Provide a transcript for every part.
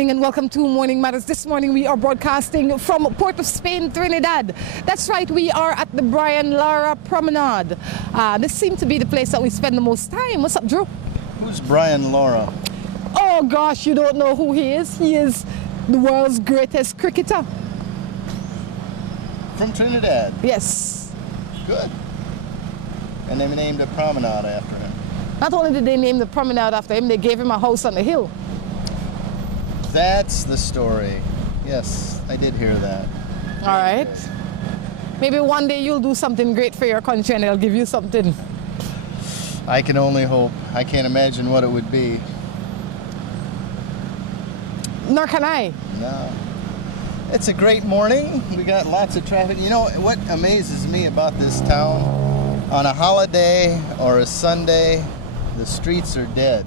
morning and welcome to Morning Matters. This morning we are broadcasting from Port of Spain, Trinidad. That's right, we are at the Brian Lara Promenade. This seems to be the place that we spend the most time. What's up, Drew? Who's Brian Lara? Oh gosh, you don't know who he is? He is the world's greatest cricketer. From Trinidad? Yes. Good. And they named a promenade after him. Not only did they name the promenade after him, they gave him a house on the hill. That's the story. Yes, I did hear that. All right. Maybe one day you'll do something great for your country and they'll give you something. I can only hope. I can't imagine what it would be. Nor can I. No. It's a great morning. We got lots of traffic. You know, what amazes me about this town, on a holiday or a Sunday, the streets are dead.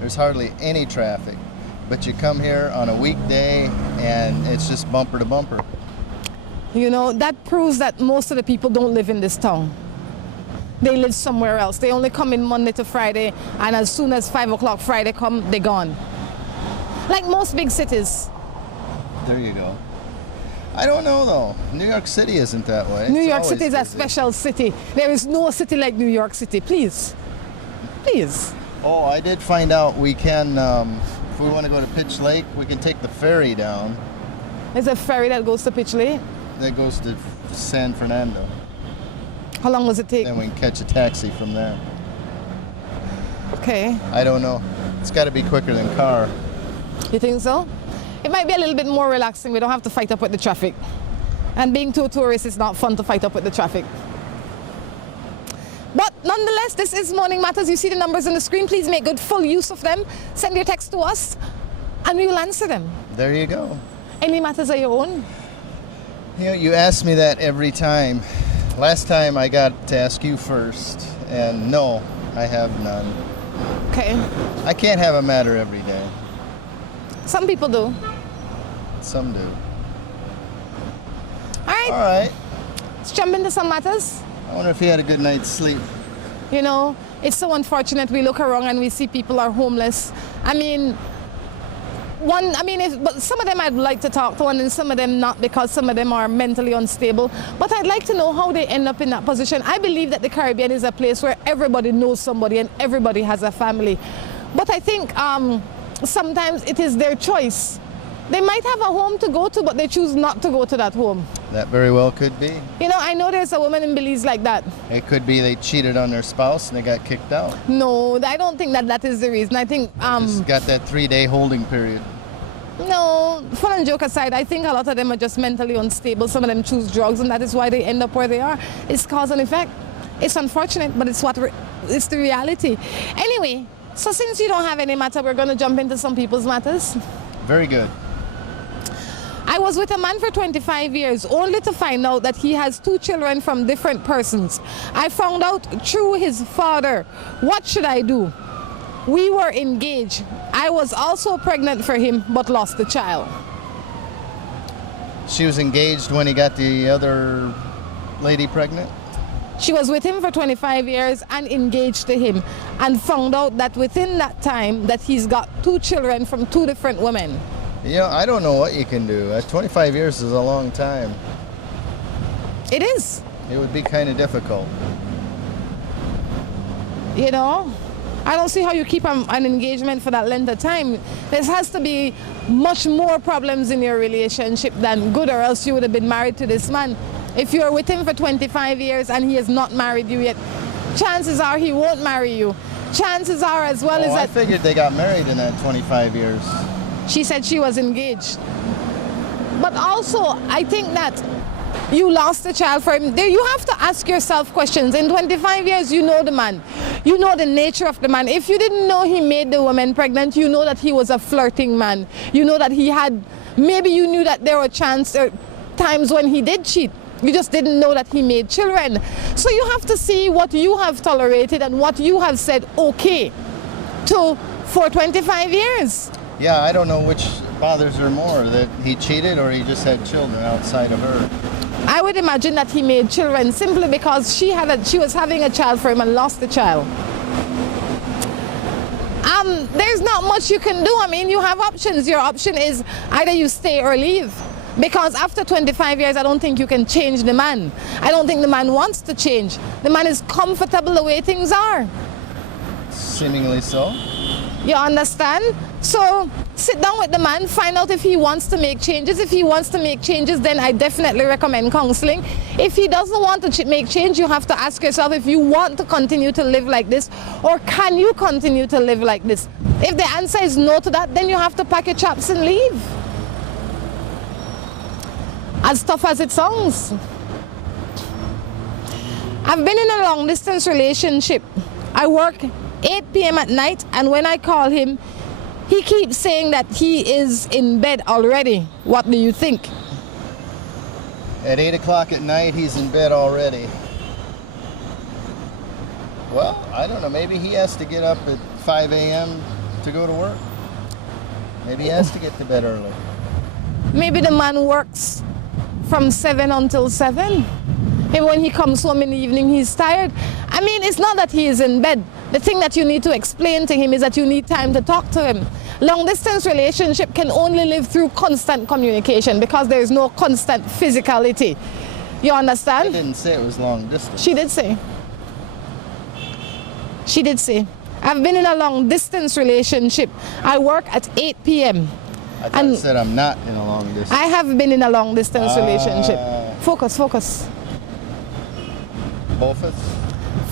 There's hardly any traffic. But you come here on a weekday and it's just bumper to bumper. You know, that proves that most of the people don't live in this town. They live somewhere else. They only come in Monday to Friday, and as soon as 5 o'clock Friday come, they're gone. Like most big cities. There you go. I don't know though. New York City isn't that way. New York City is a special city. There is no city like New York City. Please. Please. Oh, I did find out we can, if we want to go to Pitch Lake, we can take the ferry down. There's a ferry that goes to Pitch Lake? That goes to San Fernando. How long does it take? Then we can catch a taxi from there. Okay. I don't know. It's got to be quicker than car. You think so? It might be a little bit more relaxing. We don't have to fight up with the traffic. And being two tourists is not fun to fight up with the traffic. But nonetheless, this is Morning Matters. You see the numbers on the screen. Please make good full use of them. Send your text to us and we will answer them. There you go. Any matters of your own? You know, you ask me that every time. Last time I got to ask you first, and no, I have none. Okay. I can't have a matter every day. Some people do. Some do. All right. All right. Let's jump into some matters. I wonder if he had a good night's sleep. You know, it's so unfortunate. We look around and we see people are homeless. I mean, but some of them I'd like to talk to, and some of them not, because some of them are mentally unstable. But I'd like to know how they end up in that position. I believe that the Caribbean is a place where everybody knows somebody and everybody has a family. But I think sometimes it is their choice. They might have a home to go to, but they choose not to go to that home. That very well could be. You know, I know there's a woman in Belize like that. It could be they cheated on their spouse and they got kicked out. No, I don't think that is the reason. I think just got that 3-day holding period. No, fun and joke aside, I think a lot of them are just mentally unstable. Some of them choose drugs, and that is why they end up where they are. It's cause and effect. It's unfortunate, but it's the reality. Anyway, so since you don't have any matter, we're going to jump into some people's matters. Very good. I was with a man for 25 years, only to find out that he has 2 children from different persons. I found out through his father. What should I do? We were engaged. I was also pregnant for him, but lost the child. She was engaged when he got the other lady pregnant? She was with him for 25 years and engaged to him, and found out that within that time that he's got 2 children from 2 different women. You know, I don't know what you can do. 25 years is a long time. It is. It would be kind of difficult. You know? I don't see how you keep an engagement for that length of time. There has to be much more problems in your relationship than good, or else you would have been married to this man. If you're with him for 25 years and he has not married you yet, chances are he won't marry you. Chances are as well I figured they got married in that 25 years. She said she was engaged. But also, I think that you lost a child for him. You have to ask yourself questions. In 25 years, you know the man. You know the nature of the man. If you didn't know he made the woman pregnant, you know that he was a flirting man. You know that he had, maybe you knew that there were times when he did cheat. You just didn't know that he made children. So you have to see what you have tolerated and what you have said okay to for 25 years. Yeah, I don't know which bothers her more, that he cheated or he just had children outside of her. I would imagine that he made children simply because she was having a child for him and lost the child. there's not much you can do. I mean, you have options. Your option is either you stay or leave. Because after 25 years, I don't think you can change the man. I don't think the man wants to change. The man is comfortable the way things are. Seemingly so. You understand? So sit down with the man, find out if he wants to make changes. If he wants to make changes, then I definitely recommend counseling. If he doesn't want to make change, you have to ask yourself if you want to continue to live like this, or can you continue to live like this? If the answer is no to that, then you have to pack your chops and leave. As tough as it sounds. I've been in a long distance relationship. I work 8 p.m. at night, and when I call him, he keeps saying that he is in bed already. What do you think? At 8 o'clock at night, he's in bed already. Well, I don't know. Maybe he has to get up at 5 a.m. to go to work. Maybe he has to get to bed early. Maybe the man works from 7 until 7. And when he comes home in the evening, he's tired. I mean, it's not that he is in bed. The thing that you need to explain to him is that you need time to talk to him. Long distance relationship can only live through constant communication because there is no constant physicality. You understand? I didn't say it was long distance. She did say. She did say. I've been in a long distance relationship. I work at 8 p.m. I thought it said I'm not in a long distance. I have been in a long distance relationship. Focus, focus. Focus?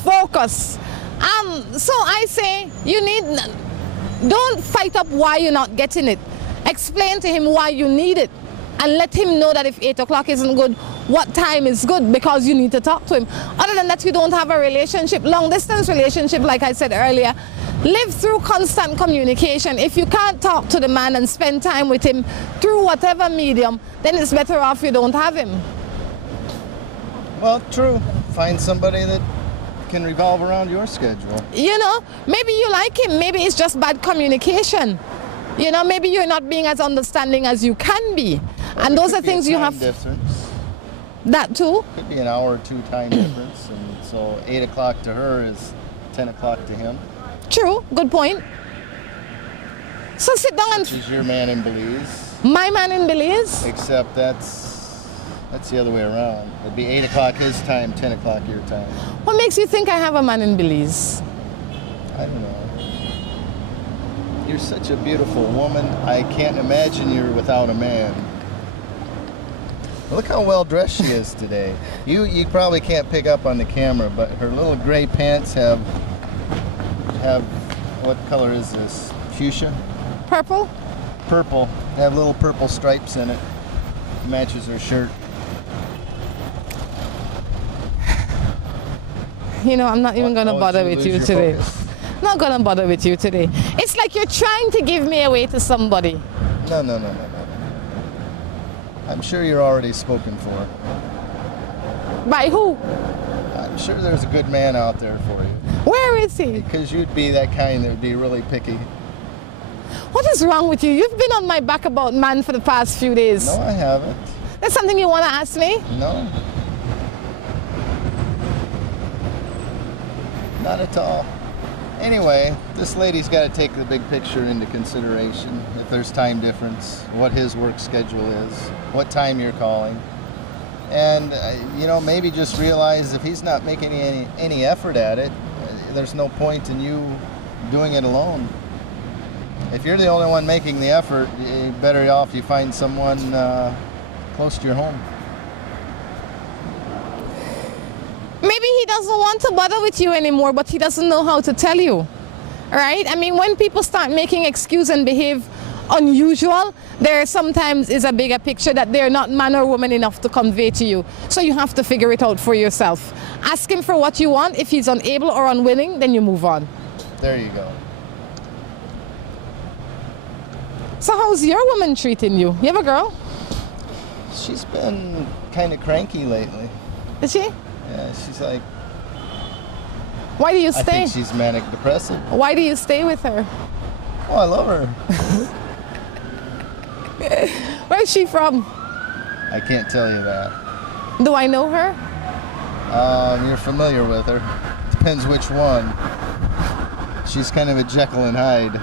Focus. So I say don't fight up why you're not getting it. Explain to him why you need it, and let him know that if 8 o'clock isn't good, what time is good, because you need to talk to him. Other than that, you don't have a relationship. Long distance relationship, like I said earlier, live through constant communication. If you can't talk to the man and spend time with him through whatever medium, then it's better off you don't have him. Well, true. Find somebody that can revolve around your schedule. You know, maybe you like him. Maybe it's just bad communication. You know, maybe you're not being as understanding as you can be. Well, and those are things you have. Difference. That too? Could be an hour or two time difference. And so 8 o'clock to her is 10 o'clock to him. True. Good point. So sit down and... Which is your man in Belize. My man in Belize? Except that's the other way around. It'd be 8 o'clock his time, 10 o'clock your time. What makes you think I have a man in Belize? I don't know. You're such a beautiful woman. I can't imagine you're without a man. Look how well dressed she is today. You probably can't pick up on the camera, but her little gray pants have what color is this? Fuchsia? Purple? Purple. They have little purple stripes in it. Matches her shirt. You know, I'm not even going to bother with you today. Focus? Not going to bother with you today. It's like you're trying to give me away to somebody. No. I'm sure you're already spoken for. By who? I'm sure there's a good man out there for you. Where is he? Because you'd be that kind that would be really picky. What is wrong with you? You've been on my back about man for the past few days. No, I haven't. That's something you want to ask me? No. Not at all. Anyway, this lady's got to take the big picture into consideration. If there's time difference, what his work schedule is, what time you're calling. And, you know, maybe just realize if he's not making any effort at it, there's no point in you doing it alone. If you're the only one making the effort, you're better off you find someone close to your home. Maybe he doesn't want to bother with you anymore, but he doesn't know how to tell you, right? I mean, when people start making excuses and behave unusual, there sometimes is a bigger picture that they're not man or woman enough to convey to you. So you have to figure it out for yourself. Ask him for what you want. If he's unable or unwilling, then you move on. There you go. So how's your woman treating you? You have a girl? She's been kind of cranky lately. Is she? Yeah, she's like... Why do you stay? I think she's manic depressive. Why do you stay with her? Oh, I love her. Where's she from? I can't tell you that. Do I know her? You're familiar with her. Depends which one. She's kind of a Jekyll and Hyde.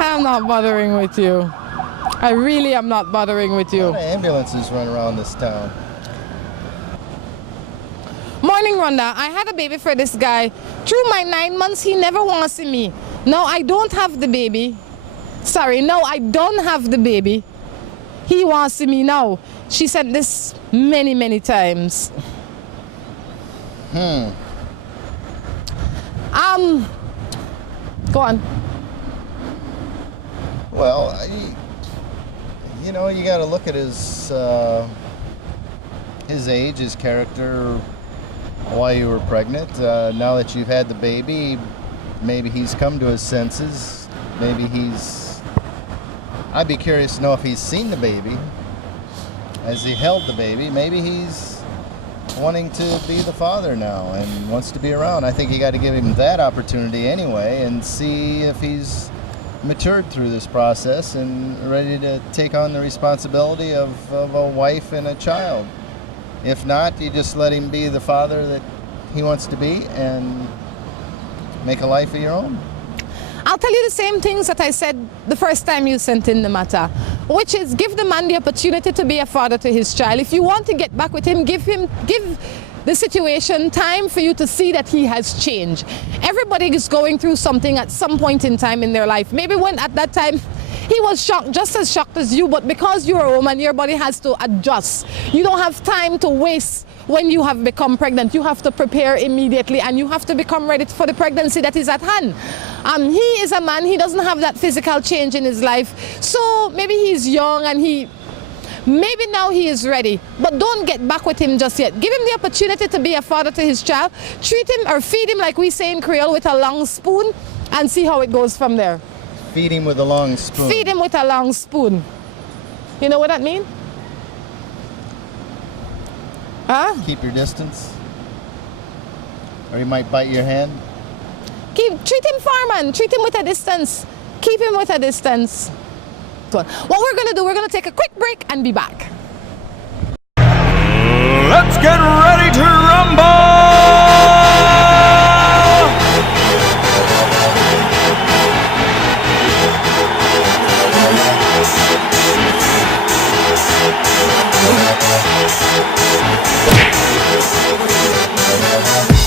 I'm not bothering with you. I really am not bothering with you. A lot of ambulances run around this town. Morning, Rhonda. I had a baby for this guy. Through my 9 months, he never wants to see me. Now I don't have the baby. Sorry, no, I don't have the baby. He wants to see me now. She said this many, many times. Go on. Well, you know, you got to look at his age, his character, why you were pregnant. Now that you've had the baby, maybe he's come to his senses. Maybe I'd be curious to know if he's seen the baby. As he held the baby, maybe he's wanting to be the father now and wants to be around. I think you got to give him that opportunity anyway and see if he's matured through this process and ready to take on the responsibility of a wife and a child. If not, you just let him be the father that he wants to be and make a life of your own. I'll tell you the same things that I said the first time you sent in the matter, which is give the man the opportunity to be a father to his child. If you want to get back with him, give the situation time for you to see that he has changed. Everybody is going through something at some point in time in their life. Maybe when at that time he was shocked, just as shocked as you, but because you're a woman, your body has to adjust. You don't have time to waste when you have become pregnant. You have to prepare immediately and you have to become ready for the pregnancy that is at hand. He is a man, he doesn't have that physical change in his life. So maybe he's young and maybe now he is ready, but don't get back with him just yet. Give him the opportunity to be a father to his child. Treat him or feed him, like we say in Creole, with a long spoon and see how it goes from there. Feed him with a long spoon. Feed him with a long spoon. You know what that means? Huh? Keep your distance. Or he might bite your hand. Treat him farman. Treat him with a distance. Keep him with a distance. What we're going to do, we're going to take a quick break and be back. Let's get ready to rumble!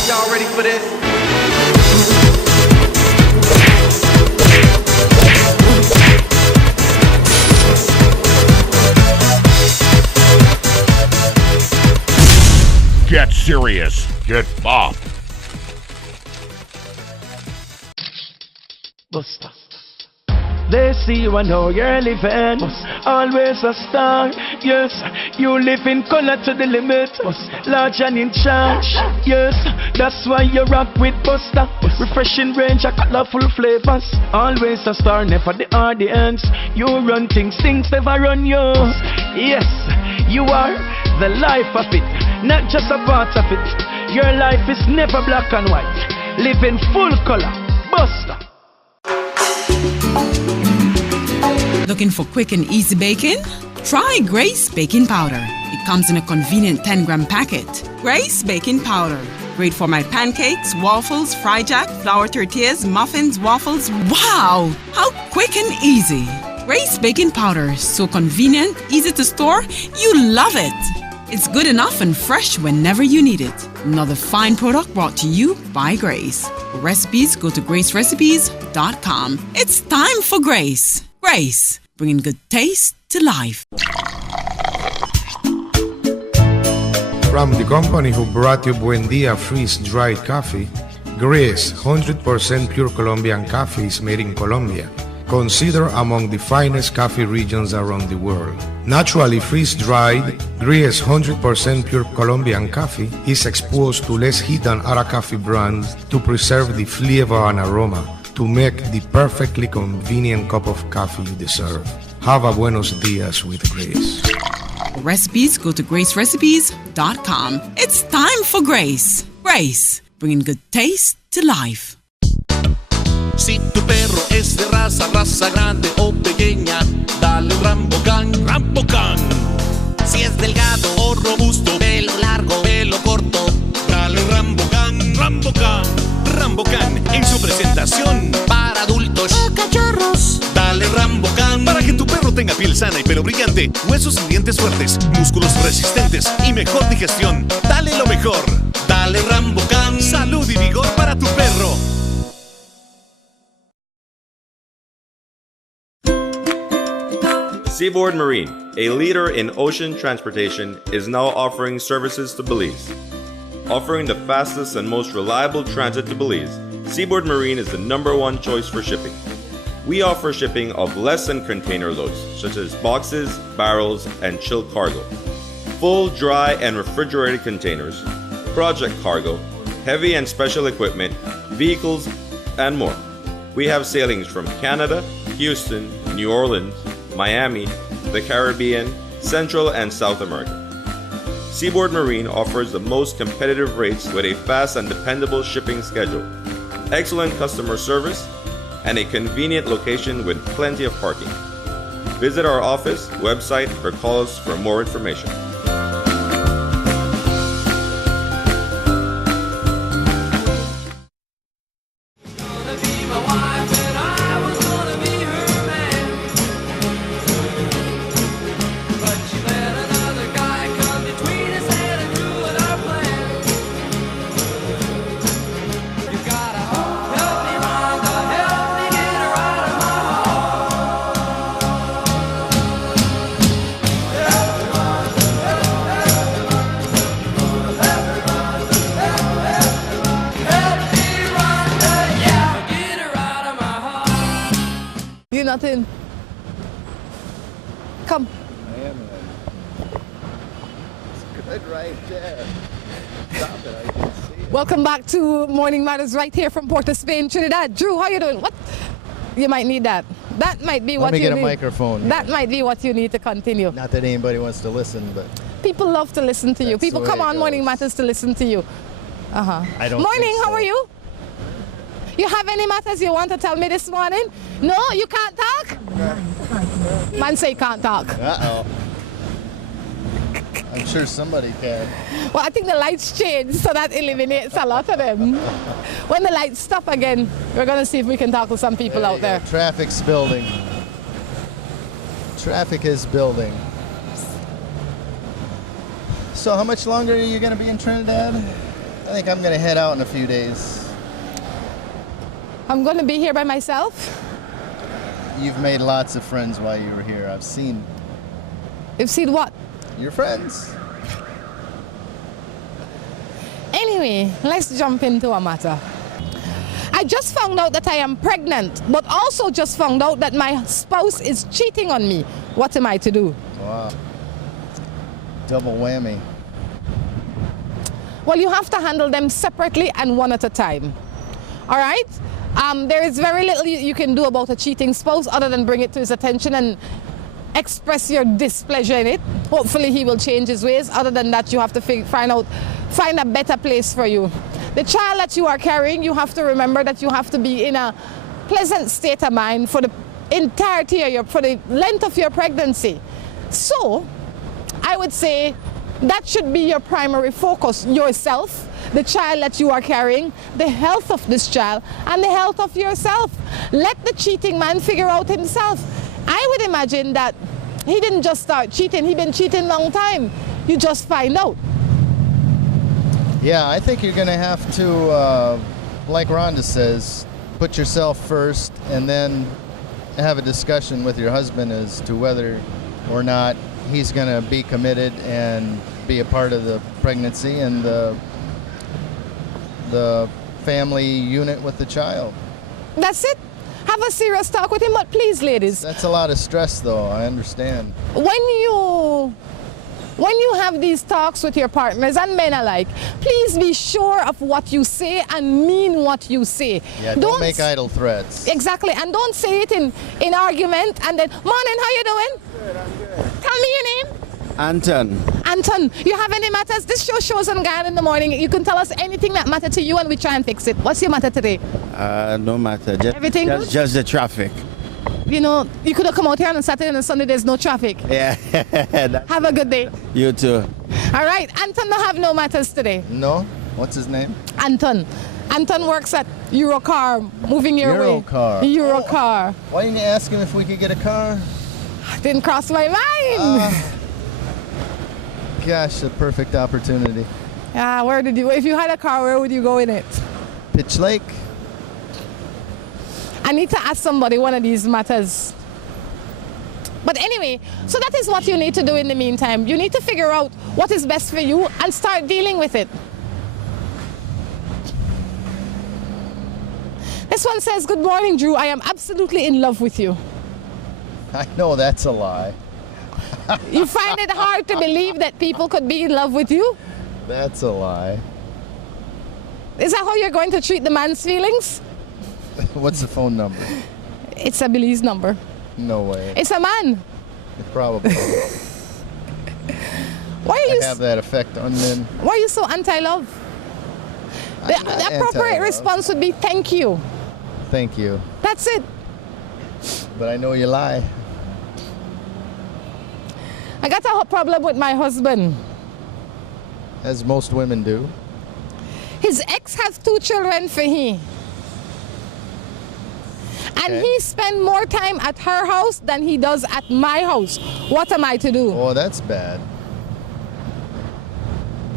Y'all ready for this? Get serious. Get bopped. Buster. They see you and know you're living. Always a star. Yes, you live in color to the limit. Large and in charge. Yes, that's why you rock with Buster. Refreshing range of colorful flavors. Always a star, never the audience. You run things never run you. Yes, you are the life of it, not just a part of it. Your life is never black and white. Live in full color. Buster. Looking for quick and easy baking? Try Grace Baking Powder. It comes in a convenient 10-gram packet. Grace Baking Powder. Great for my pancakes, waffles, fry jack, flour tortillas, muffins, waffles. Wow! How quick and easy. Grace Baking Powder. So convenient, easy to store. You love it. It's good enough and fresh whenever you need it. Another fine product brought to you by Grace. For recipes, go to gracerecipes.com. It's time for Grace. Grace, bringing good taste to life. From the company who brought you Buendia freeze-dried coffee, Grace 100% pure Colombian coffee is made in Colombia, considered among the finest coffee regions around the world. Naturally freeze-dried, Grace 100% pure Colombian coffee is exposed to less heat than other coffee brands to preserve the flavor and aroma to make the perfectly convenient cup of coffee you deserve. Have a buenos dias with Grace. For recipes, go to gracerecipes.com. It's time for Grace. Grace, bringing good taste to life. Si tu perro es de raza grande o pequeña, dale un Rambocan, Rambocan. Si es delgado o robusto, pelo largo, pelo corto, dale un Rambocan, Rambocan. En su presentación para adultos o cachorros, dale Rambocan para que tu perro tenga piel sana y pelo brillante, huesos y dientes fuertes, músculos resistentes y mejor digestión. Dale lo mejor. Dale Rambocan. Salud y vigor para tu perro. Seaboard Marine, a leader in ocean transportation, is now offering services to Belize. Offering the fastest and most reliable transit to Belize, Seaboard Marine is the #1 choice for shipping. We offer shipping of less than container loads, such as boxes, barrels, and chilled cargo, full, dry, and refrigerated containers, project cargo, heavy and special equipment, vehicles, and more. We have sailings from Canada, Houston, New Orleans, Miami, the Caribbean, Central and South America. Seaboard Marine offers the most competitive rates with a fast and dependable shipping schedule, excellent customer service, and a convenient location with plenty of parking. Visit our office, website, or call us for more information. Nothing. Come. I am It's good right there. Stop it, I can see it. Welcome back to Morning Matters right here from Port of Spain, Trinidad. Drew, how you doing? What? You might need that. That might be what you need. Let me get a microphone. That might be what you need to continue. Not that anybody wants to listen, but... People love to listen to you. People come on Morning Matters to listen to you. I don't Morning, think so. How are you? You have any matters you want to tell me this morning? No, you can't talk? Man say can't talk. Uh-oh. I'm sure somebody can. Well, I think the lights changed, so that eliminates a lot of them. When the lights stop again, we're going to see if we can talk to some people out there. Traffic's building. Traffic is building. So how much longer are you going to be in Trinidad? I think I'm going to head out in a few days. I'm going to be here by myself. You've made lots of friends while you were here. I've seen. You've seen what? Your friends. Anyway, let's jump into a matter. I just found out that I am pregnant, but also just found out that my spouse is cheating on me. What am I to do? Wow. Double whammy. Well, you have to handle them separately and one at a time. All right? There is very little you can do about a cheating spouse other than bring it to his attention and express your displeasure in it. Hopefully he will change his ways. Other than that, you have to find a better place for you. The child that you are carrying, you have to remember that you have to be in a pleasant state of mind for the entirety of for the length of your pregnancy. So, I would say that should be your primary focus, yourself, the child that you are carrying, the health of this child, and the health of yourself. Let the cheating man figure out himself. I would imagine that he didn't just start cheating, he'd been cheating a long time. You just find out. Yeah, I think you're going to have to, like Rhonda says, put yourself first and then have a discussion with your husband as to whether or not he's going to be committed and be a part of the pregnancy and the family unit with the child. That's it. Have a serious talk with him, but please, ladies. That's a lot of stress, though. I understand. When you have these talks with your partners and men alike, please be sure of what you say and mean what you say. Yeah, don't make idle threats. Exactly, and don't say it in argument and then, morning, how you doing? Good, I'm good. Tell me your name. Anton. Anton, you have any matters? This show shows on Guide in the morning. You can tell us anything that matters to you and we try and fix it. What's your matter today? No matter. Everything good? Just the traffic. You know, you could have come out here on Saturday and Sunday, there's no traffic. Yeah. Have a good day. You too. All right, Anton don't have no matters today. No? What's his name? Anton. Anton works at Eurocar, moving your way. Eurocar. Eurocar. Why didn't you ask him if we could get a car? Didn't cross my mind. Gosh, the perfect opportunity. Where did you? If you had a car, where would you go in it? Pitch Lake. I need to ask somebody one of these matters. But anyway, so that is what you need to do in the meantime. You need to figure out what is best for you and start dealing with it. This one says, good morning, Drew. I am absolutely in love with you. I know that's a lie. You find it hard to believe that people could be in love with you? That's a lie. Is that how you're going to treat the man's feelings? What's the phone number? It's a Billy's number. No way. It's a man. Probably. Why are you have that effect on men. Why are you so anti-love? The appropriate response would be thank you. Thank you. That's it. But I know you lie. I got a problem with my husband. As most women do. His ex has 2 children for he. And he spends more time at her house than he does at my house. What am I to do? Oh, that's bad.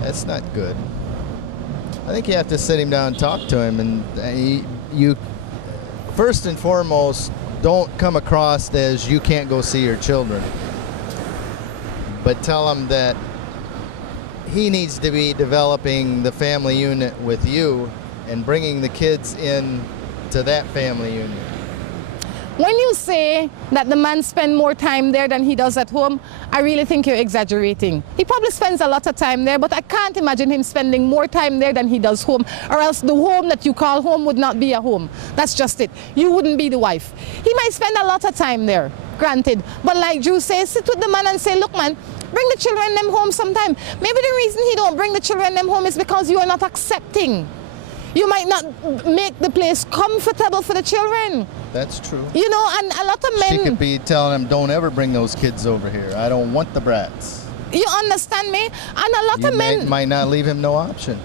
That's not good. I think you have to sit him down and talk to him. And you first and foremost, don't come across as you can't go see your children. But tell him that he needs to be developing the family unit with you and bringing the kids in to that family unit. When you say that the man spends more time there than he does at home, I really think you're exaggerating. He probably spends a lot of time there, but I can't imagine him spending more time there than he does home, or else the home that you call home would not be a home. That's just it. You wouldn't be the wife. He might spend a lot of time there, granted, but like Drew says, sit with the man and say, look man, bring the children them home sometime. Maybe the reason he don't bring the children them home is because you are not accepting. You might not make the place comfortable for the children. That's true. You know, and a lot of men... She could be telling him, don't ever bring those kids over here. I don't want the brats. You understand me? And a lot of men... might not leave him no option.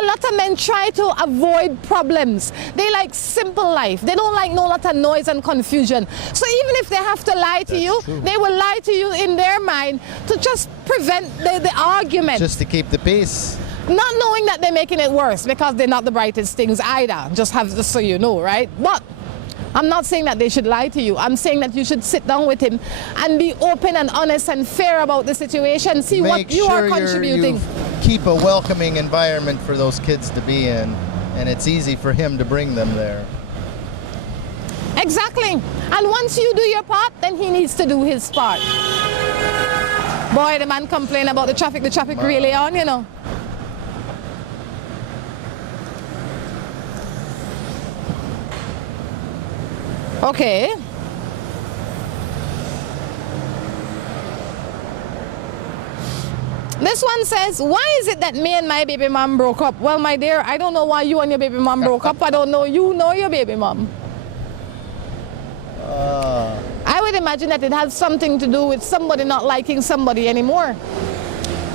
A lot of men try to avoid problems. They like simple life. They don't like no lot of noise and confusion. So even if they have to lie to you, they will lie to you in their mind to just prevent the argument. Just to keep the peace. Not knowing that they're making it worse because they're not the brightest things either. Just so you know, right? But I'm not saying that they should lie to you. I'm saying that you should sit down with him and be open and honest and fair about the situation. See what you are contributing. Keep a welcoming environment for those kids to be in, and it's easy for him to bring them there. Exactly. And once you do your part, then he needs to do his part. Boy, the man complained about the traffic really on, you know. Okay. This one says, why is it that me and my baby mom broke up? Well, my dear, I don't know why you and your baby mom broke up. I don't know you nor your baby mom. I would imagine that it has something to do with somebody not liking somebody anymore.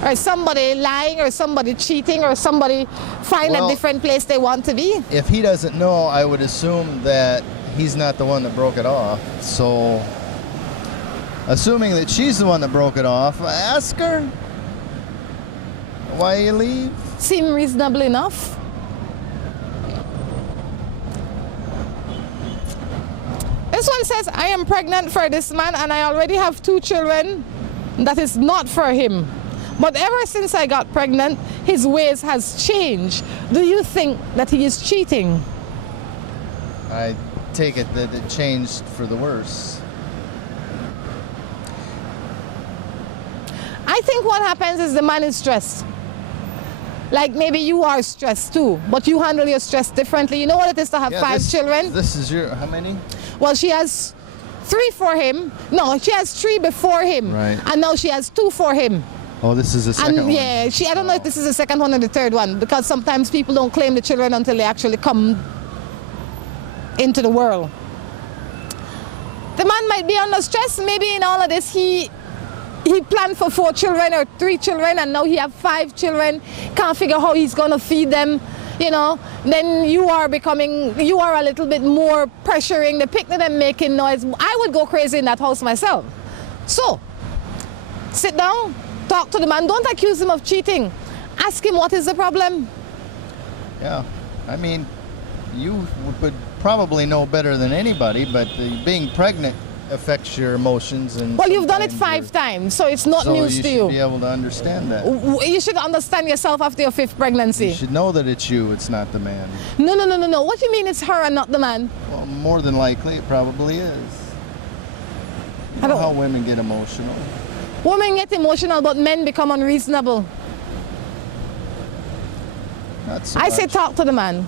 Or somebody lying, or somebody cheating, or somebody find a different place they want to be. If he doesn't know, I would assume that he's not the one that broke it off. So, assuming that she's the one that broke it off, ask her why you leave. Seem reasonable enough. This one says, I am pregnant for this man and I already have 2 children. That is not for him. But ever since I got pregnant, his ways has changed. Do you think that he is cheating? I take it that it changed for the worse. I think what happens is the man is stressed. Like maybe you are stressed too, but you handle your stress differently. You know what it is to have 5 children? This is your, how many? Well, she has 3 for him. No, she has 3 before him. Right. And now she has 2 for him. Oh, this is the second one. Yeah, I don't know if this is the second one or the third one, because sometimes people don't claim the children until they actually come into the world. The man might be under stress. Maybe in all of this he planned for 4 children or 3 children, and now he have 5 children. Can't figure how he's gonna feed them. then you are a little bit more pressuring the picnic and making noise. I would go crazy in that house myself. So, sit down, talk to the man. Don't accuse him of cheating. Ask him what is the problem. Yeah, I mean, you would probably know better than anybody, but being pregnant affects your emotions. And well, you've done it 5 times, so it's not news to you. So you should be able to understand that. You should understand yourself after your 5th pregnancy. You should know that it's you, it's not the man. No. What do you mean it's her and not the man? Well, more than likely, it probably is. You know how women get emotional. Women get emotional, but men become unreasonable. Not so I much. say talk to the man.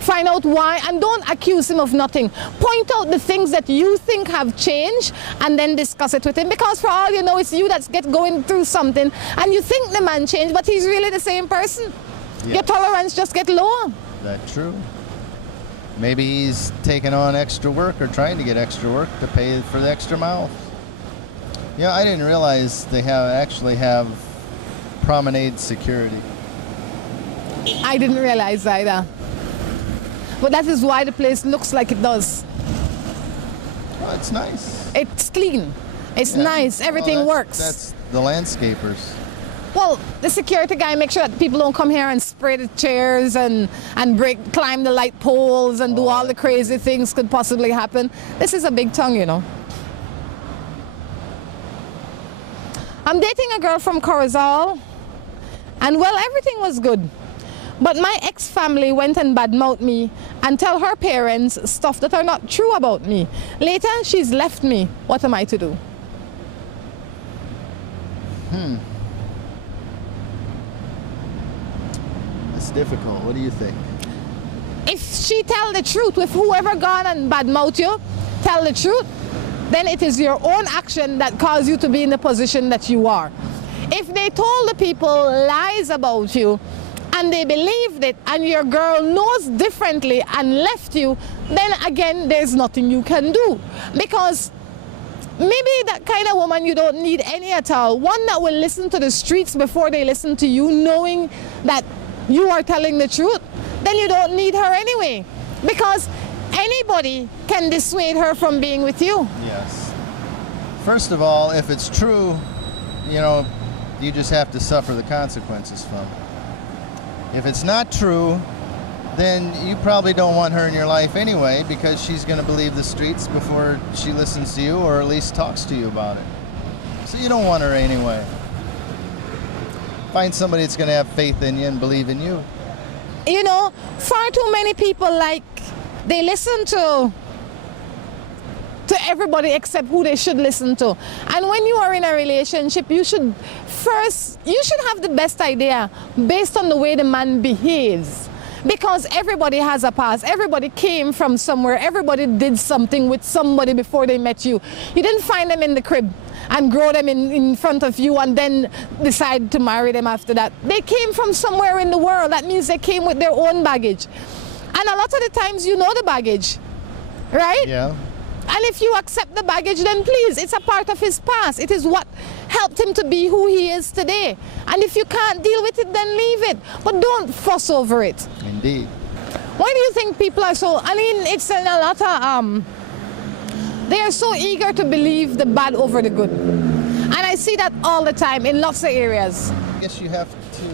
Find out why, and don't accuse him of nothing. Point out the things that you think have changed and then discuss it with him, because for all you know, it's you that's going through something and you think the man changed, but he's really the same person. Yes. Your tolerance just gets lower. That's true. Maybe he's taking on extra work or trying to get extra work to pay for the extra mouth. Yeah, I didn't realize they actually have promenade security. I didn't realize either. But that is why the place looks like it does. Well, it's nice. It's clean. It's nice. Everything works. That's the landscapers. Well, the security guy makes sure that people don't come here and spray the chairs and climb the light poles and do all the crazy things could possibly happen. This is a big town, I'm dating a girl from Corozal, and well, everything was good. But my ex-family went and badmouthed me and tell her parents stuff that are not true about me. Later, she's left me. What am I to do? It's difficult. What do you think? If she tell the truth, if whoever gone and badmouth you, tell the truth, then it is your own action that caused you to be in the position that you are. If they told the people lies about you, and they believed it, and your girl knows differently and left you, then again, there's nothing you can do. Because maybe that kind of woman you don't need any at all. One that will listen to the streets before they listen to you, knowing that you are telling the truth, then you don't need her anyway. Because anybody can dissuade her from being with you. Yes. First of all, if it's true, you just have to suffer the consequences from it. If it's not true, then you probably don't want her in your life anyway, because she's going to believe the streets before she listens to you, or at least talks to you about it. So you don't want her anyway. Find somebody that's going to have faith in you and believe in you. Far too many people, they listen to everybody except who they should listen to. And when you are in a relationship, you should have the best idea based on the way the man behaves. Because everybody has a past. Everybody came from somewhere. Everybody did something with somebody before they met you. You didn't find them in the crib and grow them in front of you and then decide to marry them after that. They came from somewhere in the world. That means they came with their own baggage. And a lot of the times you know the baggage, right? Yeah. And if you accept the baggage, then please, it's a part of his past. It is what helped him to be who he is today. And if you can't deal with it, then leave it. But don't fuss over it. Indeed. Why do you think people are so, it's in a lot of, they are so eager to believe the bad over the good. And I see that all the time in lots of areas. I guess you have to...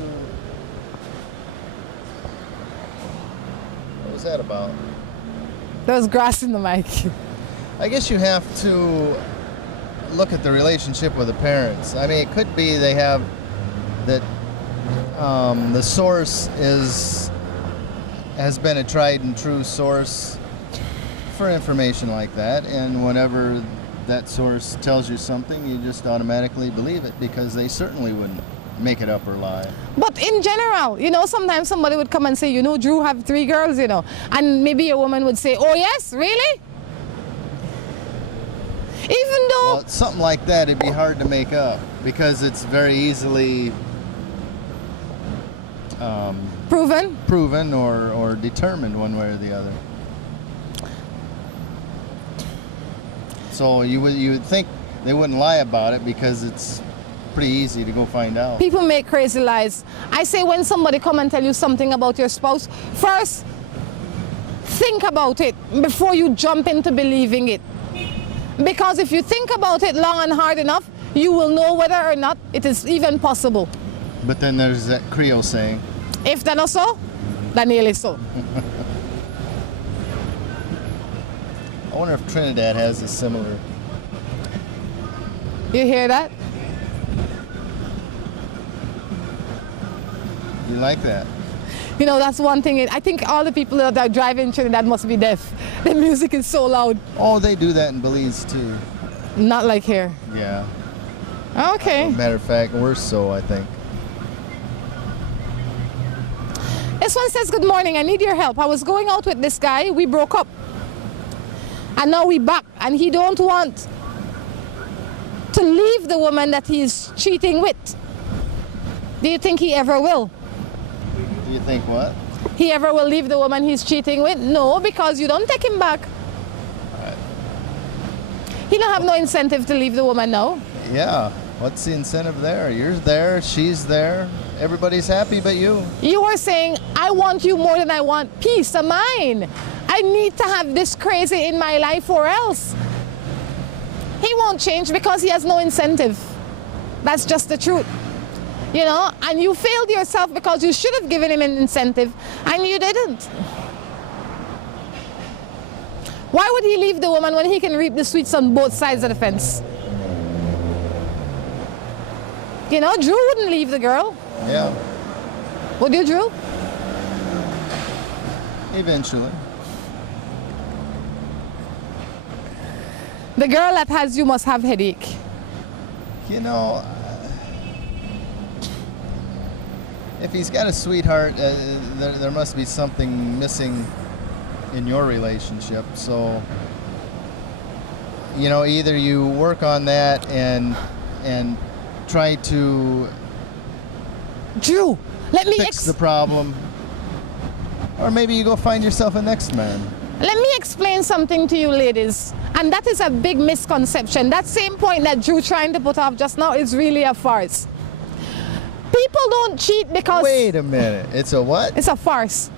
What was that about? There was grass in the mic. I guess you have to look at the relationship with the parents. I mean, it could be they have that the source has been a tried and true source for information like that, and whenever that source tells you something, you just automatically believe it, because they certainly wouldn't make it up or lie. But in general, sometimes somebody would come and say, Drew have 3 girls, and maybe a woman would say, oh yes, really? Even though... Well, something like that, it'd be hard to make up, because it's very easily proven or determined one way or the other. So you would think they wouldn't lie about it, because it's pretty easy to go find out. People make crazy lies. I say when somebody come and tell you something about your spouse, first think about it before you jump into believing it. Because if you think about it long and hard enough, you will know whether or not it is even possible. But then there's that Creole saying, if they're not so, then nearly so. I wonder if Trinidad has a similar. You hear that? You like that? You know, that's one thing. I think all the people that are driving Trinidad must be deaf. The music is so loud. Oh, they do that in Belize too. Not like here. Yeah. Okay. Matter of fact, worse so, I think. This one says, good morning, I need your help. I was going out with this guy, we broke up. And now we back, and he don't want to leave the woman that he's cheating with. Do you think he ever will? Do you think what? He ever will leave the woman he's cheating with? No, because you don't take him back. Right. He don't have no incentive to leave the woman now. Yeah. What's the incentive there? You're there, she's there. Everybody's happy but you. You are saying, I want you more than I want peace of mind. I need to have this crazy in my life or else. He won't change because he has no incentive. That's just the truth. You know, and you failed yourself because you should have given him an incentive and you didn't. Why would he leave the woman when he can reap the sweets on both sides of the fence? You know, Drew wouldn't leave the girl. Yeah. Would you, Drew? Eventually. The girl that has you must have headache. You know, if he's got a sweetheart, there must be something missing in your relationship. So, you know, either you work on that and try to Drew, let me fix the problem, or maybe you go find yourself a next man. Let me explain something to you ladies, and that is a big misconception. That same point that Drew trying to put off just now is really a farce. People don't cheat because... Wait a minute, it's a what? It's a farce.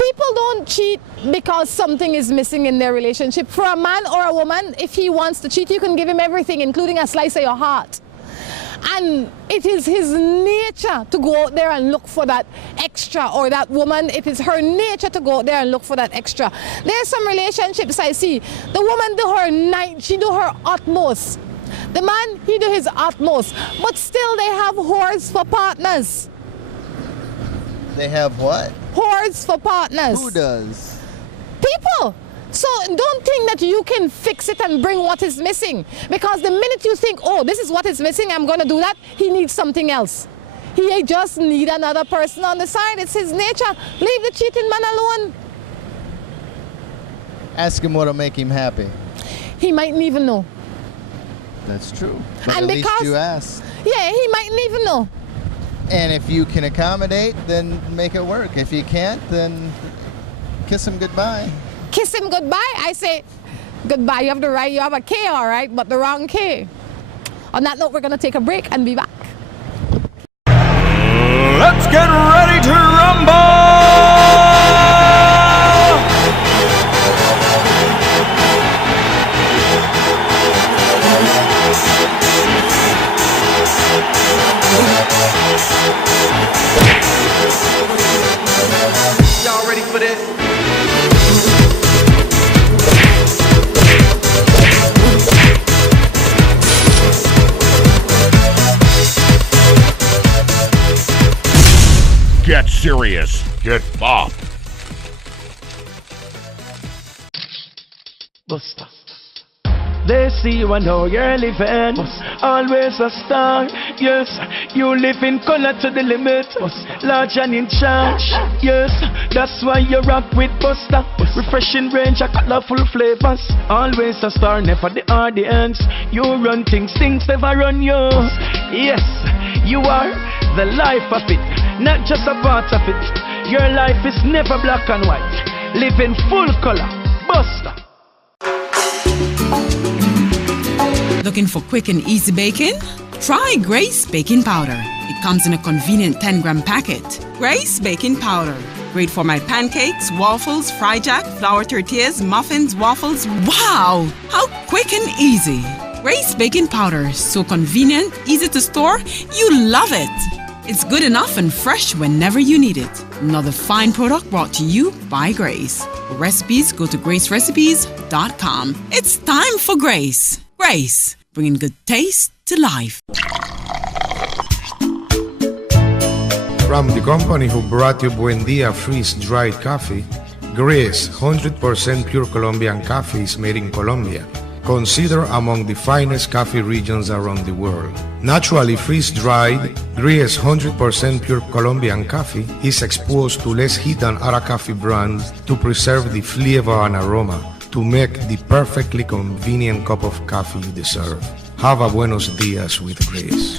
People don't cheat because something is missing in their relationship. For a man or a woman, if he wants to cheat, you can give him everything, including a slice of your heart. And it is his nature to go out there and look for that extra, or that woman, it is her nature to go out there and look for that extra. There's some relationships I see. The woman do her she do her utmost. The man, he do his utmost. But still they have whores for partners. They have what? Whores for partners. Who does? People. So don't think that you can fix it and bring what is missing. Because the minute you think, oh, this is what is missing, I'm going to do that, he needs something else. He just need another person on the side. It's his nature. Leave the cheating man alone. Ask him what'll make him happy. He mightn't even know. That's true. But And at least because- you ask. Yeah, he mightn't even know. And if you can accommodate, then make it work. If you can't, then kiss him goodbye. Kiss him goodbye. I say, goodbye. You have the right, you have a K, all right, but the wrong K. On that note, we're going to take a break and be back. Let's get ready to rumble! Y'all ready for this? Get serious. Get bopped. Buster. They see you and know you're living. Always a star. Yes, you live in color to the limit. Large and in charge. Yes, that's why you rock with Buster. Refreshing range of colorful flavors. Always a star, never the audience. You run things never run you. Yes, you are the life of it, not just a part of it. Your life is never black and white. Live in full color. Buster. Looking for quick and easy baking? Try Grace Baking Powder. It comes in a convenient 10-gram packet. Grace Baking Powder. Great for my pancakes, waffles, fry jack, flour tortillas, muffins, waffles. Wow! How quick and easy. Grace Baking Powder. So convenient, easy to store. You love it. It's good enough and fresh whenever you need it. Another fine product brought to you by Grace. For recipes, go to gracerecipes.com. It's time for Grace. Grace, bringing good taste to life. From the company who brought you Buen Dia freeze-dried coffee, Grace 100% pure Colombian coffee is made in Colombia, considered among the finest coffee regions around the world. Naturally freeze-dried, Grace 100% pure Colombian coffee is exposed to less heat than other coffee brands to preserve the flavor and aroma to make the perfectly convenient cup of coffee you deserve. Have a buenos dias with Grace.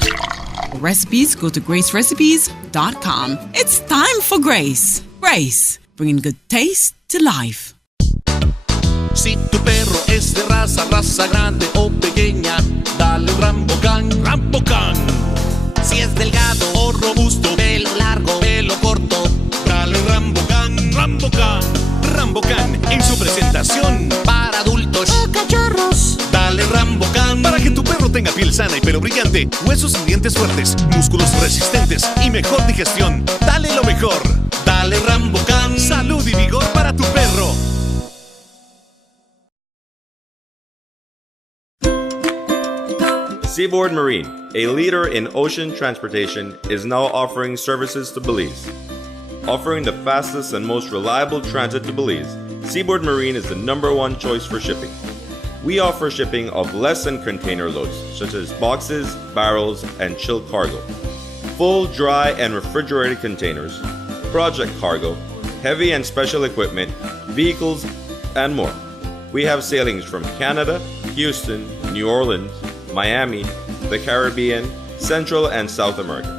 For recipes, go to gracerecipes.com. It's time for Grace. Grace, bringing good taste to life. Si tu perro es de raza grande o pequeña, dale un Rambocan, Rambocan. Si es delgado o robusto, pelo largo, pelo corto, dale un Rambocan, Rambocan. Rambocan en su presentación para adultos o cachorros. Dale Rambocan para que tu perro tenga piel sana y pelo brillante, huesos y dientes fuertes, músculos resistentes y mejor digestión. Dale lo mejor. Dale Rambocan. Salud y vigor para tu perro. Seaboard Marine, a leader in ocean transportation, is now offering services to Belize. Offering the fastest and most reliable transit to Belize, Seaboard Marine is the #1 choice for shipping. We offer shipping of less than container loads, such as boxes, barrels, and chilled cargo, full, dry, and refrigerated containers, project cargo, heavy and special equipment, vehicles, and more. We have sailings from Canada, Houston, New Orleans, Miami, the Caribbean, Central and South America.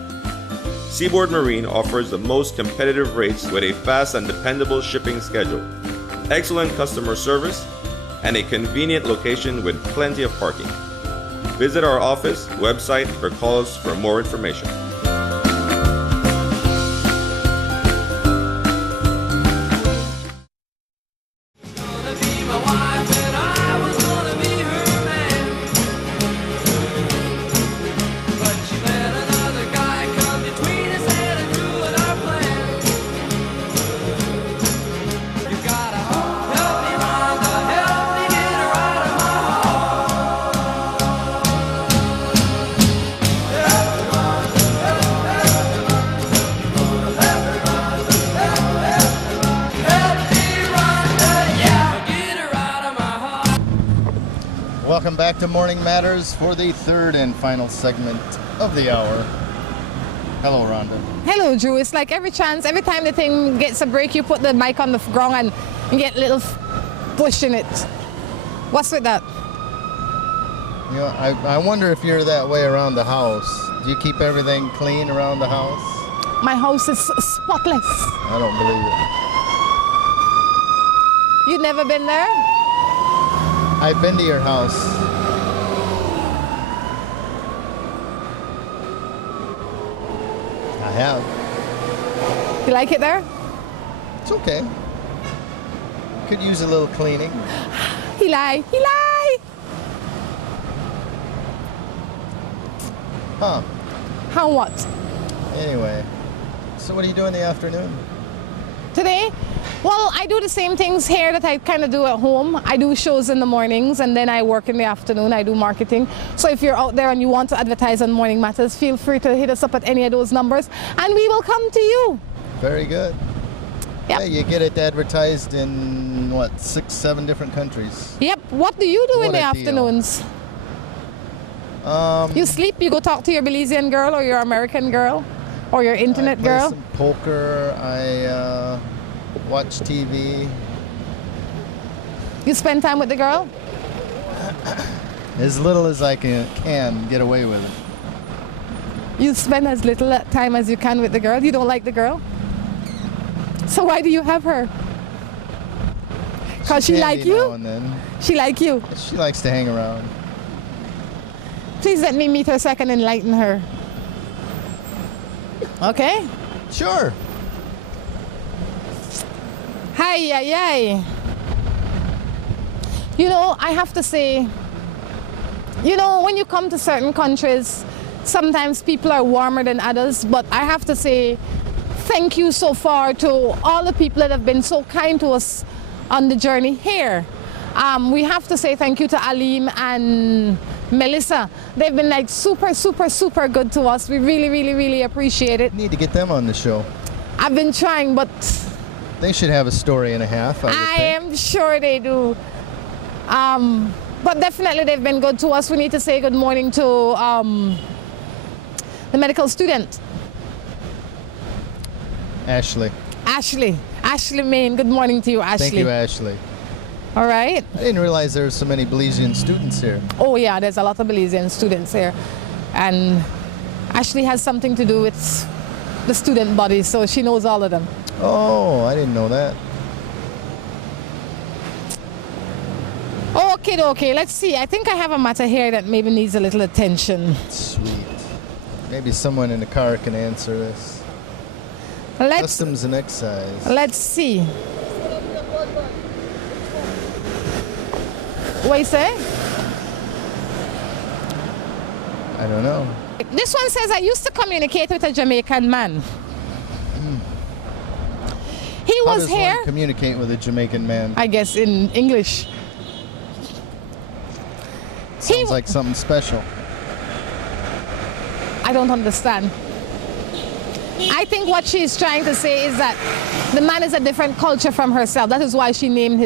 Seaboard Marine offers the most competitive rates with a fast and dependable shipping schedule, excellent customer service, and a convenient location with plenty of parking. Visit our office, website, or call us for more information. Welcome back to Morning Matters for the third and final segment of the hour. Hello, Rhonda. Hello, Drew. It's like every time the thing gets a break, you put the mic on the ground and you get a little push in it. What's with that? You know, I wonder if you're that way around the house. Do you keep everything clean around the house? My house is spotless. I don't believe it. You've never been there? I've been to your house. I have. You like it there? It's okay. Could use a little cleaning. He lie. He lie. Huh. How what? Anyway, so what do you do in the afternoon? Today? Well, I do the same things here that I kind of do at home. I do shows in the mornings and then I work in the afternoon. I do marketing. So if you're out there and you want to advertise on Morning Matters, feel free to hit us up at any of those numbers and we will come to you. Very good. Yep. Yeah, you get it advertised in, what, 6, 7 different countries. Yep. What do you do What in the a deal. afternoons? You sleep, you go talk to your Belizean girl or your American girl or your internet I play girl? some poker. I watch TV. You spend time with the girl? As little as I can get away with it. You spend as little time as you can with the girl? You don't like the girl? So why do you have her? Because she like Handy now you? and then. She like you? She likes to hang around. Please let me meet her so I can enlighten her. Okay? Sure. Hi. You know, I have to say, you know, when you come to certain countries, sometimes people are warmer than others, but I have to say thank you so far to all the people that have been so kind to us on the journey here. We have to say thank you to Alim and Melissa. They've been like super good to us. We really appreciate it. Need to get them on the show. I've been trying, but they should have a story and a half. I am sure they do. But definitely they've been good to us. We need to say good morning to the medical student. Ashley Main. Good morning to you, Ashley. Thank you, Ashley. All right. I didn't realize there were so many Belizean students here. Oh yeah, there's a lot of Belizean students here. And Ashley has something to do with the student body, so she knows all of them. Oh, I didn't know that. Okay, let's see. I think I have a matter here that maybe needs a little attention. Sweet. Maybe someone in the car can answer this. Customs and excise. Let's see. What you say? I don't know. This one says, I used to communicate with a Jamaican man. He How was does here. one communicate with a Jamaican man? I guess in English. Sounds like something special. I don't understand. I think what she's trying to say is that the man is a different culture from herself. That is why she named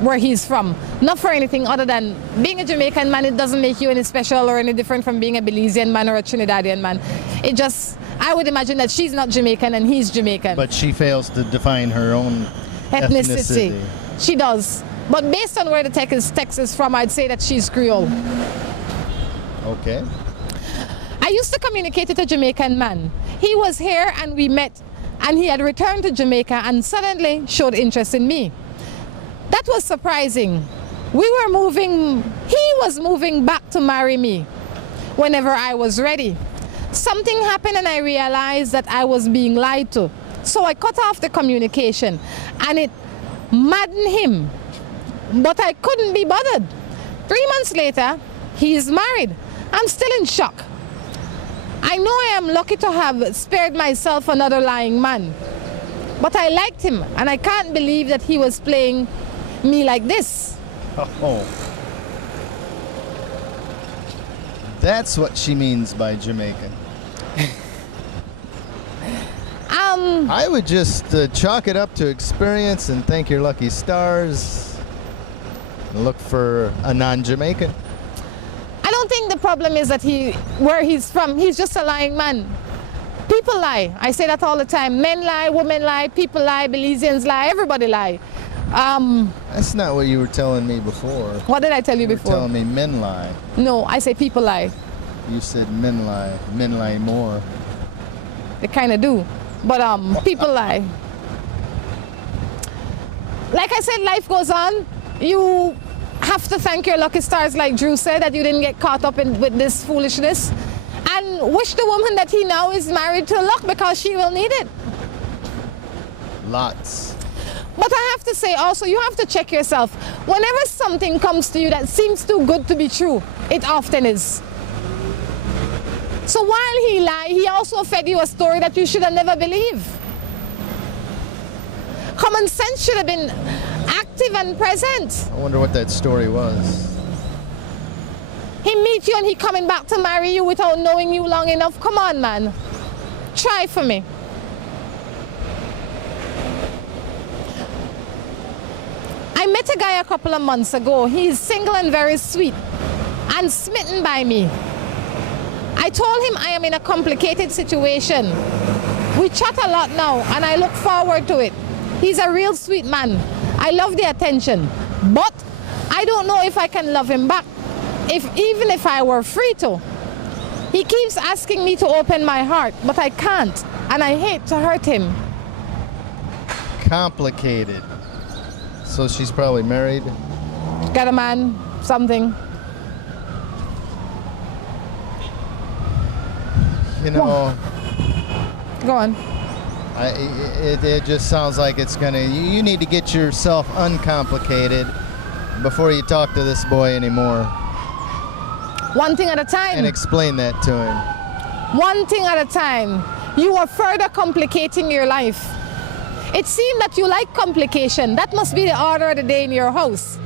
where he's from. Not for anything other than being a Jamaican man, it doesn't make you any special or any different from being a Belizean man or a Trinidadian man. It just, I would imagine that she's not Jamaican and he's Jamaican. But she fails to define her own ethnicity. She does. But based on where the text is from, I'd say that she's Creole. Okay. I used to communicate with a Jamaican man. He was here and we met, and he had returned to Jamaica and suddenly showed interest in me. That was surprising. He was moving back to marry me whenever I was ready. Something happened and I realized that I was being lied to. So I cut off the communication and it maddened him. But I couldn't be bothered. 3 months later, he is married. I'm still in shock. I know I am lucky to have spared myself another lying man. But I liked him and I can't believe that he was playing me like this. Oh. That's what she means by Jamaican. I would just chalk it up to experience and thank your lucky stars. Look for a non-Jamaican. I don't think the problem is that where he's from. He's just a lying man. People lie. I say that all the time. Men lie, women lie, people lie, Belizeans lie, everybody lie. That's not what you were telling me before. What did I tell you before? You were telling me men lie. No, I say people lie. You said men lie. Men lie more. They kind of do. But people lie. Like I said, life goes on. You have to thank your lucky stars, like Drew said, that you didn't get caught up with this foolishness. And wish the woman that he now is married to luck, because she will need it. Lots. But I have to say also, you have to check yourself. Whenever something comes to you that seems too good to be true, it often is. So while he lied, he also fed you a story that you should have never believed. Common sense should have been active and present. I wonder what that story was. He meet you and he coming back to marry you without knowing you long enough. Come on, man. Try for me. I met a guy a couple of months ago. He's single and very sweet and smitten by me. I told him I am in a complicated situation. We chat a lot now and I look forward to it. He's a real sweet man. I love the attention, but I don't know if I can love him back, even if I were free to. He keeps asking me to open my heart, but I can't, and I hate to hurt him. Complicated. So she's probably married? Got a man, something. you know, Go on. it just sounds like it's gonna. You need to get yourself uncomplicated before you talk to this boy anymore. One thing at a time. And explain that to him. One thing at a time. You are further complicating your life. It seems that you like complication. That must be the order of the day in your house.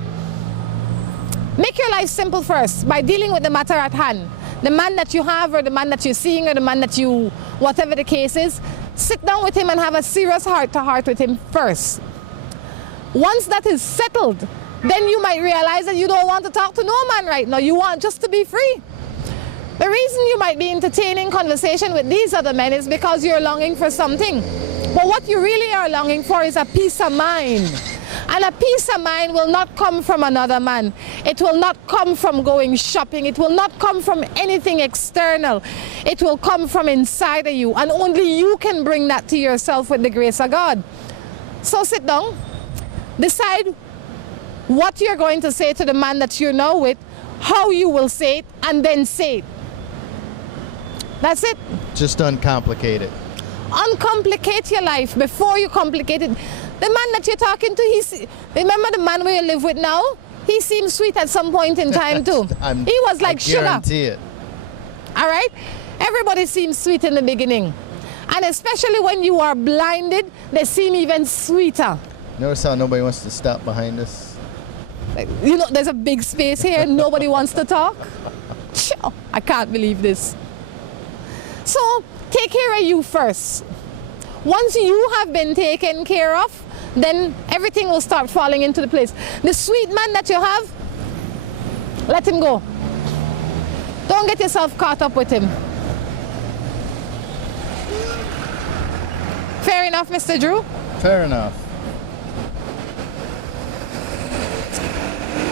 Make your life simple first by dealing with the matter at hand. The man that you have, or the man that you're seeing, or the man that you, whatever the case is, sit down with him and have a serious heart-to-heart with him first. Once that is settled, then you might realize that you don't want to talk to no man right now. You want just to be free. The reason you might be entertaining conversation with these other men is because you're longing for something. But what you really are longing for is a peace of mind. And a peace of mind will not come from another man. It will not come from going shopping. It will not come from anything external. It will come from inside of you. And only you can bring that to yourself with the grace of God. So sit down. Decide what you're going to say to the man that you're now with, how you will say it, and then say it. That's it. Just uncomplicate it. Uncomplicate your life before you complicate it. The man that you're talking to, remember the man where you live with now? He seemed sweet at some point in time too. He was like sugar. I guarantee it. All right? Everybody seems sweet in the beginning. And especially when you are blinded, they seem even sweeter. Notice how nobody wants to stop behind us? You know, there's a big space here and nobody wants to talk. I can't believe this. So, take care of you first. Once you have been taken care of, then everything will start falling into the place. The sweet man that you have, let him go. Don't get yourself caught up with him. Fair enough, Mr. Drew? Fair enough.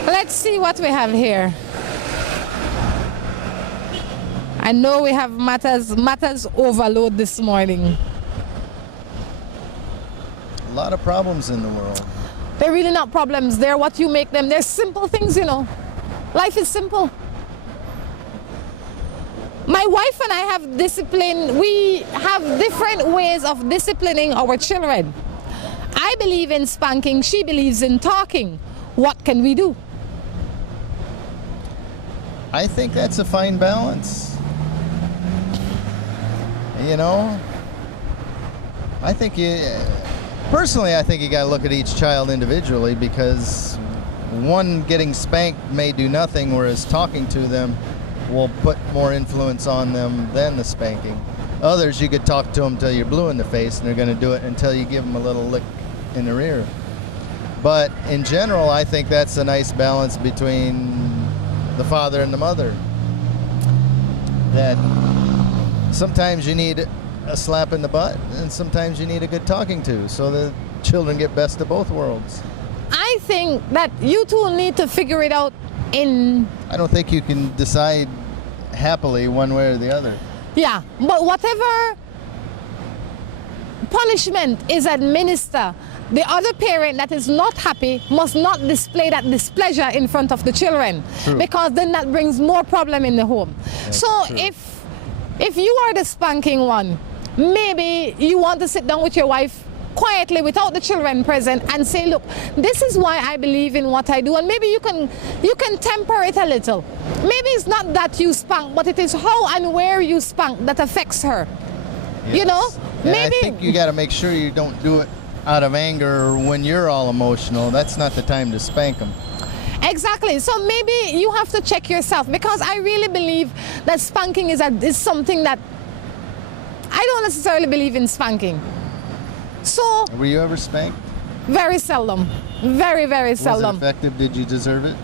Let's see what we have here. I know we have matters overload this morning. A lot of problems in the world. They're really not problems. They're what you make them. They're simple things, you know. Life is simple. My wife and I have discipline. We have different ways of disciplining our children. I believe in spanking. She believes in talking. What can we do? I think that's a fine balance. You know, personally, I think you got to look at each child individually, because one getting spanked may do nothing, whereas talking to them will put more influence on them than the spanking. Others, you could talk to them till you're blue in the face, and they're going to do it until you give them a little lick in the rear. But in general, I think that's a nice balance between the father and the mother. That sometimes you need a slap in the butt, and sometimes you need a good talking to, so the children get best of both worlds. I think that you two need to figure it out in... I don't think you can decide happily one way or the other. Yeah, but whatever punishment is administered, the other parent that is not happy must not display that displeasure in front of the children. True. Because then that brings more problem in the home. That's so true. If you are the spanking one, maybe you want to sit down with your wife quietly without the children present and say, look, this is why I believe in what I do, and maybe you can temper it a little. Maybe it's not that you spank, but it is how and where you spank that affects her. Yes. You know? And maybe I think you got to make sure you don't do it out of anger or when you're all emotional. That's not the time to spank them. Exactly. So maybe you have to check yourself, because I really believe that spanking is something that I don't necessarily believe in spanking. So were you ever spanked? Very seldom. Very, very seldom. Was it effective? Did you deserve it?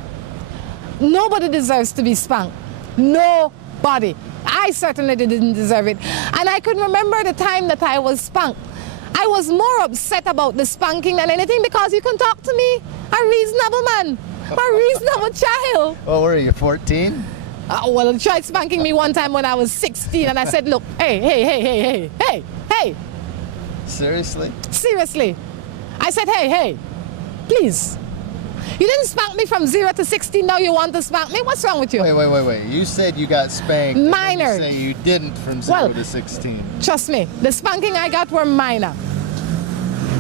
Nobody deserves to be spanked. Nobody. I certainly didn't deserve it. And I can remember the time that I was spanked. I was more upset about the spanking than anything, because you can talk to me, a reasonable man, a reasonable child. Oh, were you 14? Well, he tried spanking me one time when I was 16, and I said, look, hey. Seriously? Seriously. I said, hey, please. You didn't spank me from 0 to 16, now you want to spank me? What's wrong with you? Wait. You said you got spanked. and then Minor. You say you didn't from 0 to 16. Trust me, the spanking I got were minor.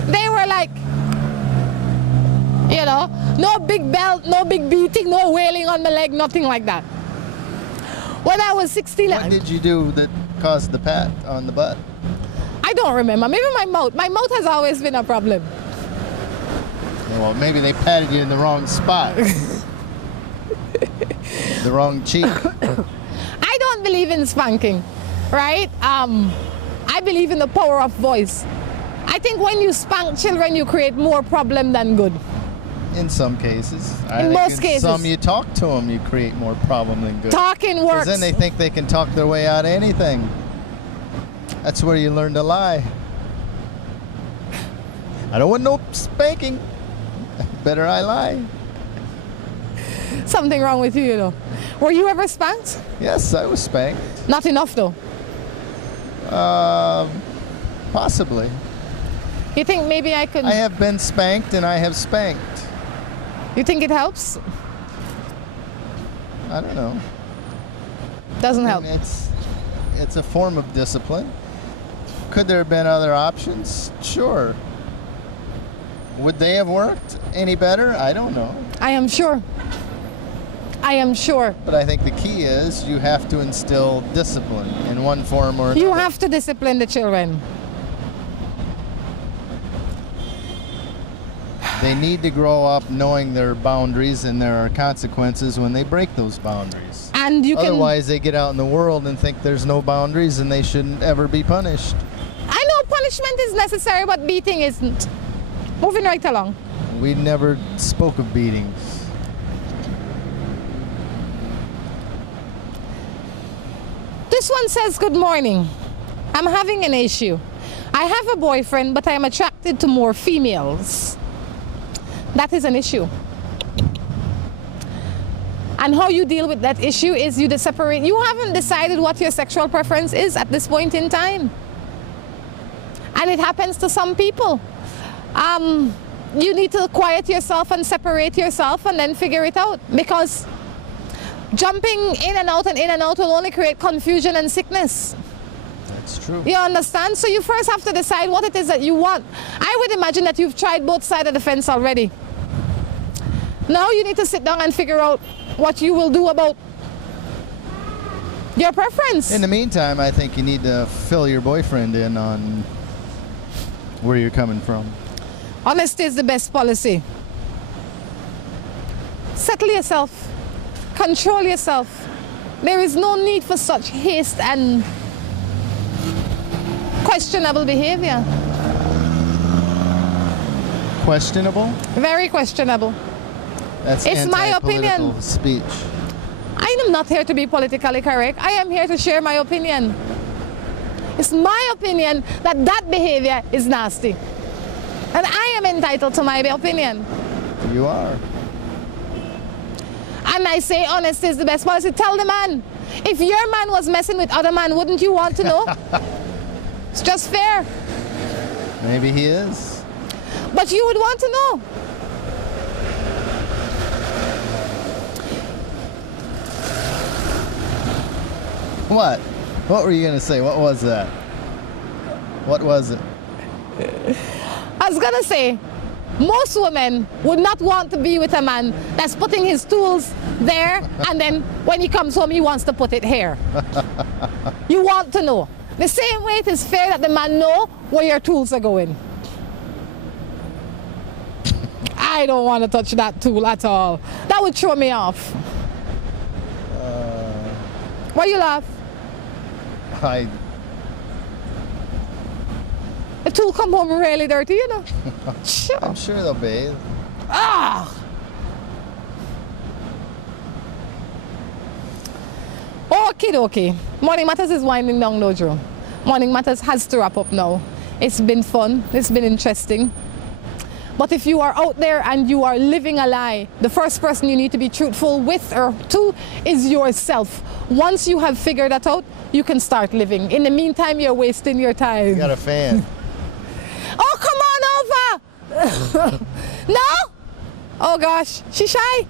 They were like, you know, no big belt, no big beating, no wailing on my leg, nothing like that. When I was 16... What did you do that caused the pat on the butt? I don't remember. Maybe my mouth. My mouth has always been a problem. Well, maybe they patted you in the wrong spot. The wrong cheek. I don't believe in spanking, right? I believe in the power of voice. I think when you spank children, you create more problem than good. In some cases. In most cases. Some you talk to them, you create more problem than good. Talking works. Because then they think they can talk their way out of anything. That's where you learn to lie. I don't want no spanking. Better I lie. Something wrong with you, you know. Were you ever spanked? Yes, I was spanked. Not enough, though. Possibly. You think maybe I could... I have been spanked and I have spanked. You think it helps? I don't know. Doesn't help. It's a form of discipline. Could there have been other options? Sure. Would they have worked any better? I don't know. I am sure. I am sure. But I think the key is you have to instill discipline in one form or another. You have to discipline the children. They need to grow up knowing their boundaries, and there are consequences when they break those boundaries. And you Otherwise, they get out in the world and think there's no boundaries and they shouldn't ever be punished. I know punishment is necessary, but beating isn't. Moving right along. We never spoke of beatings. This one says, good morning. I'm having an issue. I have a boyfriend, but I am attracted to more females. That is an issue. And how you deal with that issue is you separate. You haven't decided what your sexual preference is at this point in time. And it happens to some people. You need to quiet yourself and separate yourself and then figure it out. Because jumping in and out will only create confusion and sickness. That's true. You understand? So you first have to decide what it is that you want. I would imagine that you've tried both sides of the fence already. Now you need to sit down and figure out what you will do about your preference. In the meantime, I think you need to fill your boyfriend in on where you're coming from. Honesty is the best policy. Settle yourself. Control yourself. There is no need for such haste and questionable behavior. Questionable? Very questionable. That's it's my opinion. Speech. I am not here to be politically correct. I am here to share my opinion. It's my opinion that that behavior is nasty. And I am entitled to my opinion. You are. And I say honesty is the best policy. Tell the man. If your man was messing with other man, wouldn't you want to know? It's just fair. Maybe he is. But you would want to know. What? What were you going to say? What was that? What was it? I was going to say, most women would not want to be with a man that's putting his tools there and then when he comes home he wants to put it here. You want to know. The same way it is fair that the man know where your tools are going. I don't want to touch that tool at all. That would throw me off. Why you laugh? The tool come home really dirty, you know. Sure. I'm sure they'll bathe. Ah! Okay. Morning Matters is winding down, though, Joe. Morning Matters has to wrap up now. It's been fun. It's been interesting. But if you are out there and you are living a lie, the first person you need to be truthful with or to is yourself. Once you have figured that out, you can start living. In the meantime, you're wasting your time. You got a fan. Oh, come on over! No? Oh gosh, she's shy.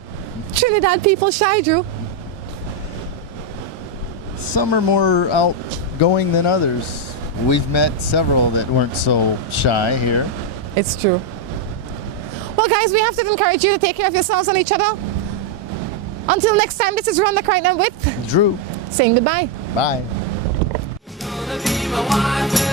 Trinidad people shy, Drew. Some are more outgoing than others. We've met several that weren't so shy here. It's true. Well, guys, we have to encourage you to take care of yourselves and each other. Until next time, this is Rhonda Crichton with Drew. Saying goodbye. Bye. Be my wife.